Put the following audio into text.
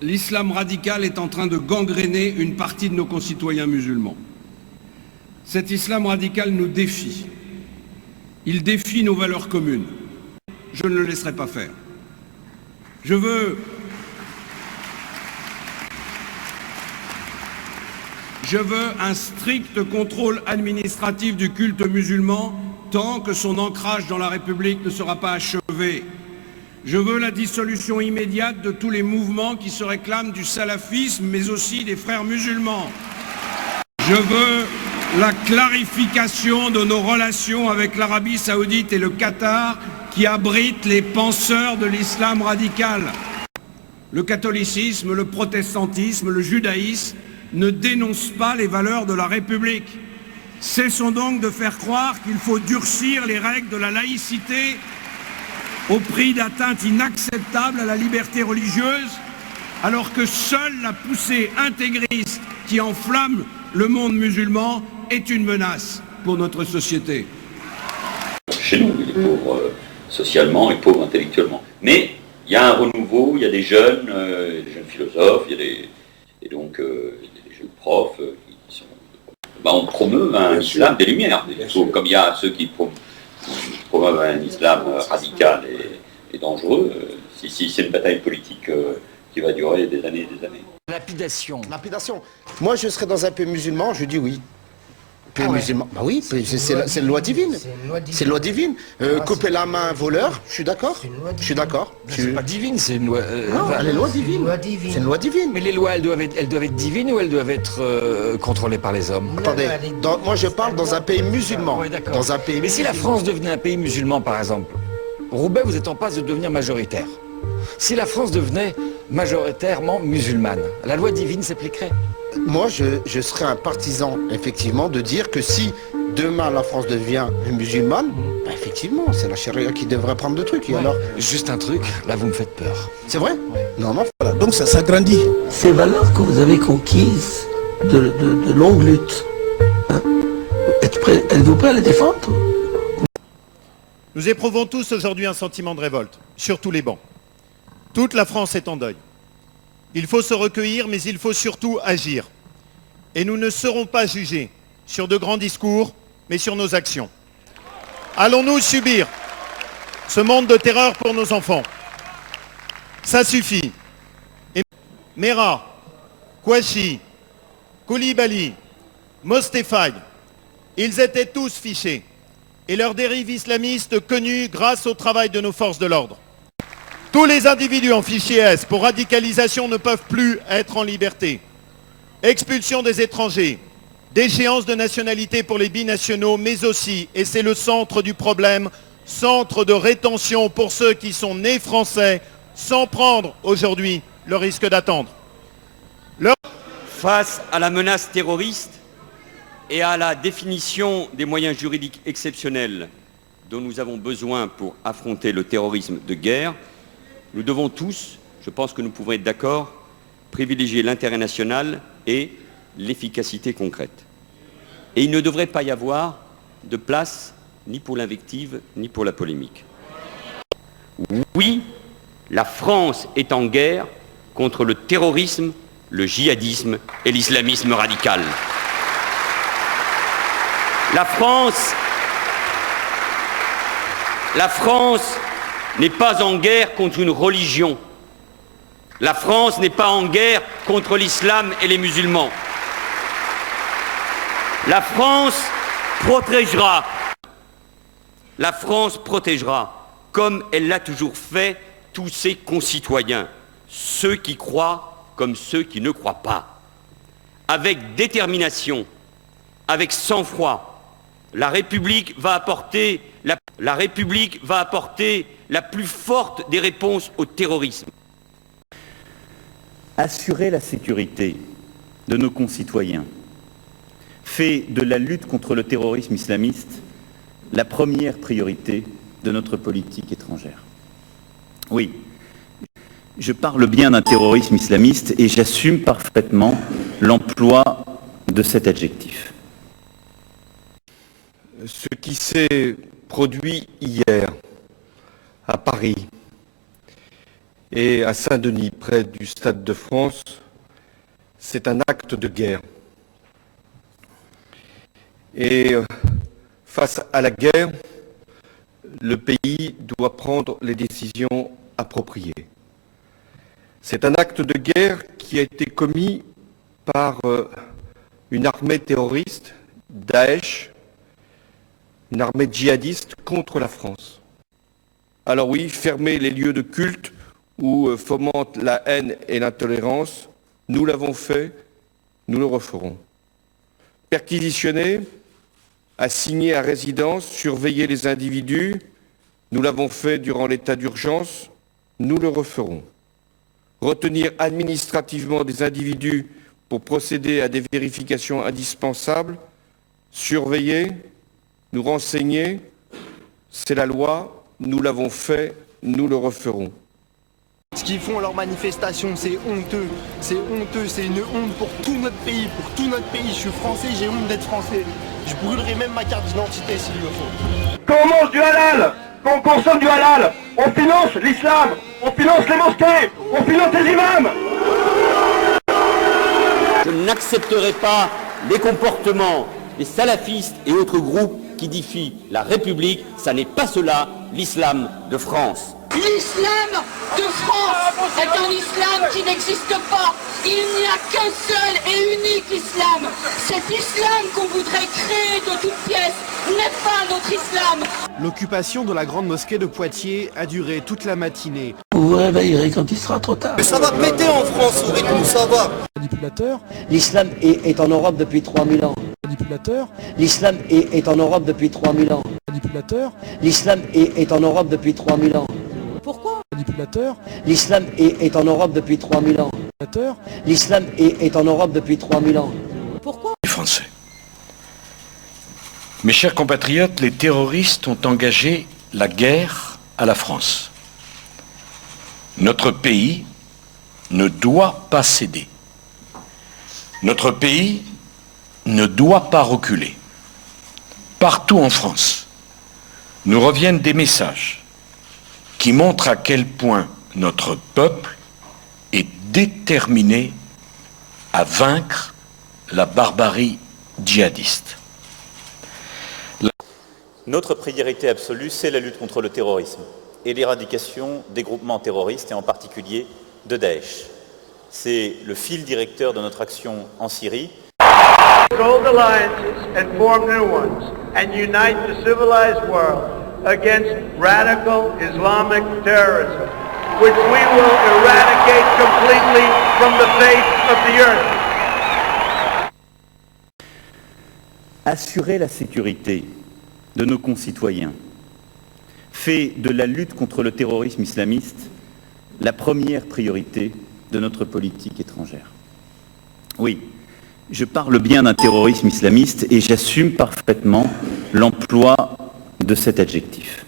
l'islam radical est en train de gangréner une partie de nos concitoyens musulmans. Cet islam radical nous défie. Il défie nos valeurs communes. Je ne le laisserai pas faire. Je veux un strict contrôle administratif du culte musulman tant que son ancrage dans la République ne sera pas achevé. Je veux la dissolution immédiate de tous les mouvements qui se réclament du salafisme, mais aussi des frères musulmans. Je veux la clarification de nos relations avec l'Arabie saoudite et le Qatar qui abritent les penseurs de l'islam radical. Le catholicisme, le protestantisme, le judaïsme ne dénoncent pas les valeurs de la République. Cessons donc de faire croire qu'il faut durcir les règles de la laïcité au prix d'atteintes inacceptables à la liberté religieuse, alors que seule la poussée intégriste qui enflamme le monde musulman est une menace pour notre société. Chez nous, il est pauvre socialement et pauvre intellectuellement. Mais il y a un renouveau, il y a des jeunes philosophes, il y a des jeunes profs qui sont... on promeut un islam des Lumières, comme il y a ceux qui promeuvent un islam radical et dangereux. Si c'est une bataille politique qui va durer des années et des années. Lapidation. Lapidation. Moi, je serais dans un pays musulman, je dis oui. Pays musulman. Bah oui, c'est une loi divine. C'est une loi divine. Couper la main à un voleur, je suis d'accord. Je suis d'accord. C'est pas divine, c'est une loi. Non, elle est loi divine. C'est une loi divine. Mais les lois, elles doivent être divines ou elles doivent être contrôlées par les hommes? Attendez, moi je parle dans un pays musulman. Oui, d'accord. Dans un pays Mais si la France devenait un pays musulman, par exemple, Roubaix, vous êtes en passe de devenir majoritaire. Si la France devenait majoritairement musulmane, la loi divine s'appliquerait? Moi, je serais un partisan, effectivement, de dire que si demain la France devient musulmane, bah, effectivement, c'est la charia qui devrait prendre le truc. Et alors... Juste un truc, là vous me faites peur. C'est vrai? Non, non. Voilà, donc ça s'agrandit. Ces valeurs que vous avez conquises de longue lutte, hein, êtes-vous prêt à les défendre? Nous éprouvons tous aujourd'hui un sentiment de révolte, sur tous les bancs. Toute la France est en deuil. Il faut se recueillir, mais il faut surtout agir. Et nous ne serons pas jugés sur de grands discours, mais sur nos actions. Allons-nous subir ce monde de terreur pour nos enfants? Ça suffit. Et Mera, Kouachi, Koulibaly, Mostefai, ils étaient tous fichés. Et leur dérive islamiste connue grâce au travail de nos forces de l'ordre. Tous les individus en fichier S pour radicalisation ne peuvent plus être en liberté. Expulsion des étrangers, déchéance de nationalité pour les binationaux, mais aussi, et c'est le centre du problème, centre de rétention pour ceux qui sont nés français sans prendre aujourd'hui le risque d'attendre. Face à la menace terroriste et à la définition des moyens juridiques exceptionnels dont nous avons besoin pour affronter le terrorisme de guerre, nous devons tous, je pense que nous pouvons être d'accord, privilégier l'intérêt national et l'efficacité concrète. Et il ne devrait pas y avoir de place ni pour l'invective ni pour la polémique. Oui, la France est en guerre contre le terrorisme, le djihadisme et l'islamisme radical. La France n'est pas en guerre contre une religion. La France n'est pas en guerre contre l'islam et les musulmans. La France protégera, comme elle l'a toujours fait, tous ses concitoyens, ceux qui croient comme ceux qui ne croient pas. Avec détermination, avec sang-froid, la République va apporter la plus forte des réponses au terrorisme. Assurer la sécurité de nos concitoyens fait de la lutte contre le terrorisme islamiste la première priorité de notre politique étrangère. Oui, je parle bien d'un terrorisme islamiste et j'assume parfaitement l'emploi de cet adjectif. Ce qui s'est produit hier à Paris et à Saint-Denis, près du Stade de France, c'est un acte de guerre. Et face à la guerre, le pays doit prendre les décisions appropriées. C'est un acte de guerre qui a été commis par une armée terroriste, Daesh, une armée djihadiste contre la France. Alors oui, fermer les lieux de culte où fomentent la haine et l'intolérance, nous l'avons fait, nous le referons. Perquisitionner, assigner à résidence, surveiller les individus, nous l'avons fait durant l'état d'urgence, nous le referons. Retenir administrativement des individus pour procéder à des vérifications indispensables, surveiller, nous renseigner, c'est la loi, nous l'avons fait, nous le referons. Ce qu'ils font à leurs manifestations, c'est honteux, c'est une honte pour tout notre pays, Je suis français, j'ai honte d'être français. Je brûlerai même ma carte d'identité s'il le faut. Quand on mange du halal, quand on consomme du halal, on finance l'islam, on finance les mosquées, on finance les imams. Je n'accepterai pas les comportements des salafistes et autres groupes qui défient la République. Ça n'est pas cela, l'islam de France. L'islam de France est un islam qui n'existe pas. Il n'y a qu'un seul et unique islam. Cet islam qu'on voudrait créer de toutes pièces n'est pas notre islam. L'occupation de la grande mosquée de Poitiers a duré toute la matinée. Vous vous réveillerez quand il sera trop tard. Mais ça va péter en France, au rythme où ça va. Manipulateur. L'islam est en Europe depuis 3000 ans. Manipulateur. L'islam est en Europe depuis 3000 ans. Manipulateur. L'islam est en Europe depuis 3000 ans. Pourquoi? Manipulateur. L'islam est en Europe depuis 3000 ans. Manipulateur. L'islam est en Europe depuis 3000 ans. Pourquoi? Les Français. Mes chers compatriotes, les terroristes ont engagé la guerre à la France. Notre pays ne doit pas céder. Notre pays ne doit pas reculer. Partout en France, nous reviennent des messages qui montrent à quel point notre peuple est déterminé à vaincre la barbarie djihadiste. Notre priorité absolue, c'est la lutte contre le terrorisme et l'éradication des groupements terroristes et en particulier de Daesh. C'est le fil directeur de notre action en Syrie. Old alliances and form new ones and unite the civilized world against radical Islamic terrorism, which we will eradicate completely from the face of the earth. Assurer la sécurité de nos concitoyens fait de la lutte contre le terrorisme islamiste la première priorité de notre politique étrangère. Oui, je parle bien d'un terrorisme islamiste et j'assume parfaitement l'emploi de cet adjectif.